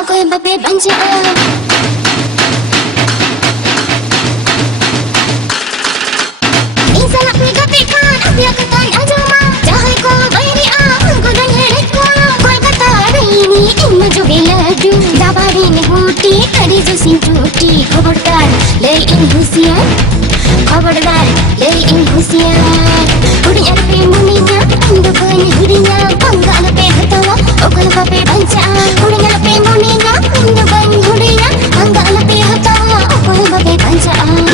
ako'y mabibansaan. Insalak ni gapikan, apiakatan ang juma. Jahay ko bayrian, hanggudan herit ko. Kolkata raini, imaju beladu. Dabari ni huti, kari jo sintuti. Khobardar, le in husiyan. Khobardar, le in husiyan. Hudi arpe muninya, ando kani hudinya. Bangga alape hatawa, okal bape bancaan. Hudi alape muninya, ando kani hudinya. Bangga alape hatawa, okal bape bancaan.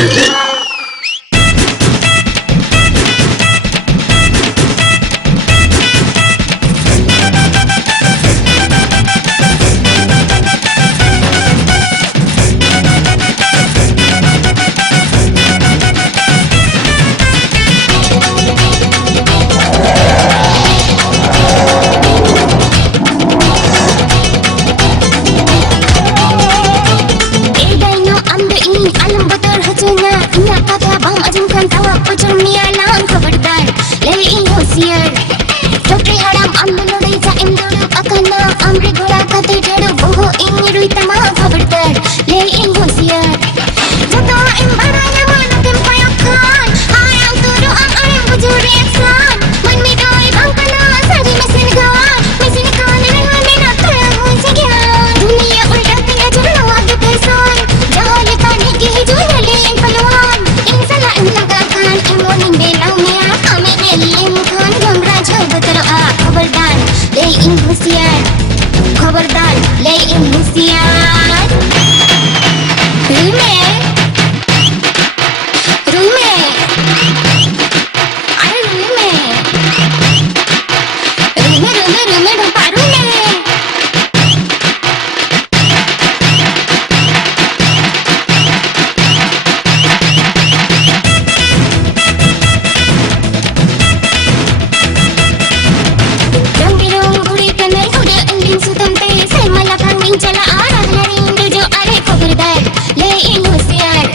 Alam betul hasilnya, ingat kata bang ajungkan tawa pecul mialang. Khobardar, lein hoशियार. Dokri haram ambil lodai jaim dulu akana amri gola kate jadu boho ini rui tama. Khobardar, lein hoशियार. Jatuh im baranya mana tempayakan. Ayam turu am arim bujuri aksan. Man mi doi bang kana sari mesin kawan. Mesin kawan dengan mina terang sekian. Dunia ulta tinggal juru wadu pesan. Jauh lekani hijau lein peluang. Insala imlagakan imonin belau mea. Ame belim kan gamra jauh teroa. Khobardar, lein hoशियार. Khobardar, lein hoशियार. Rume, rume, are rume, rume dompa rume. Dong birong guri kanai udah ending sutampe. Saya malah kambing cala arah lari menuju are. Khobardar, lein hoशियार.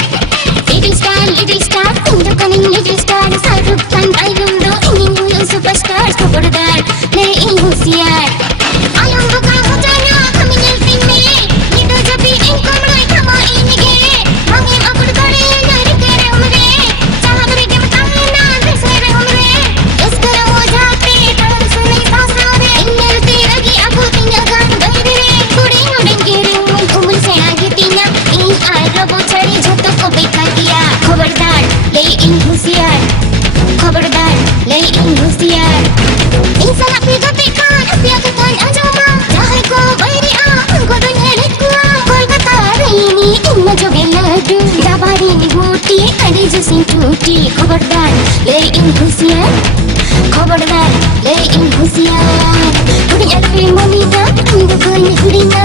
Little star, tunjukkan little star. Shahrukh Khan album do ingin dulu superstar. Khobardar, lein hoशियार. Alam buka hujana kami nyelpin me. Gitu jabi inko mulai kama ini ge. Mangim akur kare dari kere umre. Chaha beri ke matangina desere umre. Uskara ho jate taran sune saasare. Nyelpi lagi aku tinggalkan berdiri. Kuri udan kiring umul se age tina. In arabo chari jhato ko bekar diya. Khobardar, lein hoशियार. Khobardar, lein hoशियार. Insalak ni gapikan, apiakatan ang juma. Jahay ko bayrian, hanggudan herit ko. Kolkata raini, imaju beladu. Dabari ni huti, kari jo sintuti. Khobardar, lein hoशियार. Khobardar, lein hoशियार. Hudi arpe muninya, ando kani hudinya.